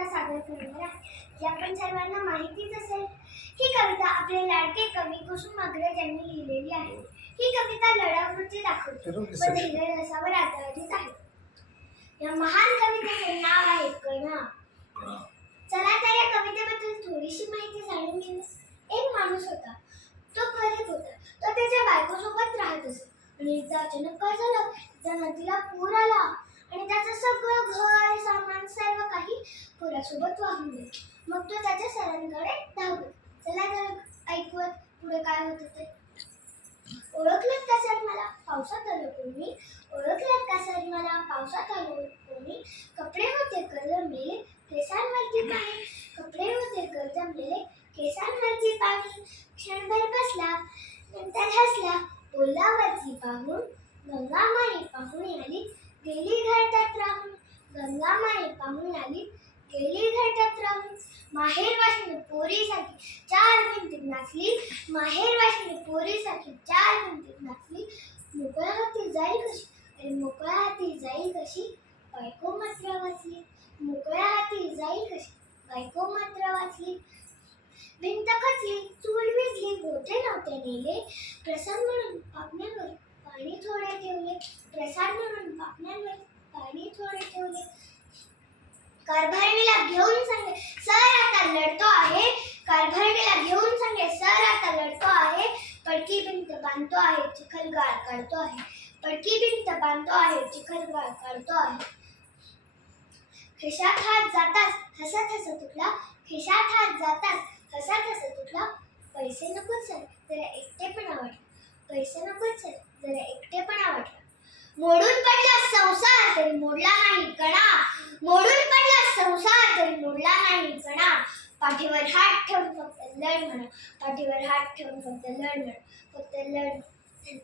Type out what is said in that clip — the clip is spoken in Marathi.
कविता सादर करणार आहे जी आपण सर्वांना माहितीच असेल। ही कविता आपले लाडके कवी कुसुम अग्रज यांनी लिहिलेली आहे। ही कविता लढावृत्ती दाखवते व धैर्य रसावर आधारित आहे। या महान कवितेचे नाव आहे कणा। चला तर या कवितेबद्दल थोडीशी माहिती जाणून घेऊ। एक माणूस होता, तो गरीब होता। तो त्याच्या बायकोसोबत राहत असे आणि एकदा अचानक काय झालं, त्या नदीला पूर आला आणि त्याचं सगळं घर सामान सर्व काही पुरासोबत वाहून गेले। मग तो त्याच्या सरांकडे धावला। चला तर ऐकूयात पुढे काय होतं ते। ओळखलं का सर मला, पावसात आलो कोणी? ओळखलं का सर मला, पावसात आलो कोणी? कपडे होते करजमलेले, केसांवरती पाणी। कपडे होते करजमलेले, केसांवरती पाणी। क्षणभर बसला, नंतर हसला, बोलला वरती पाहून, गंगामाई पाहून आली, गेली घाटात राहून। गंगामाई पाहून आली, गेली घाटात राहून। माहेर वाशिनी पोरीसारखी चार भिंतीत नाचली, माहेर वाशिनी पोरीसारखी चार भिंतीत नाचली। मोकळ्या हाती जाईल कशी, अरे मोकळ्या हाती जाईल कशी, बायको मात्र वाचली। मोकळ्या हाती जाईल कशी, बायको मात्र वाचली। भिंत खचली, चूल विझली, गोटे नव्हते नेले, प्रसाद म्हणून पापण्यांवर पाणी थोडे ठेवले। प्रसाद म्हणून पापण्यांवर पाणी थोडे ठेवले। कारभारणीला घेऊन सांगे सर आता लढतो आहे, कारभारणीला घेऊन सांगे सर आता लढतो आहे। पडकी भिंत बांधतो आहे, चिखलगाळ काढतो आहे, पडकी भिंत बांधतो आहे, चिखलगाळ काढतो आहे। खिशात हात जाताच हसत हसत उठला, खिशात हात जाताच हसत हसत उठला। पैसे नको सर जरा एकटेपणा वाटला, पैसे नको सर जरा एकटेपणा वाटला। मोडून पडला संसार तरी मोडला नाही कणा, मोडून पडला संसार तरी मोडला नाही कणा। पाठीवर हात ठेवून फक्त लढ म्हणा, पाठीवर हात ठेवून फक्त लढ म्हणा, फक्त लढ।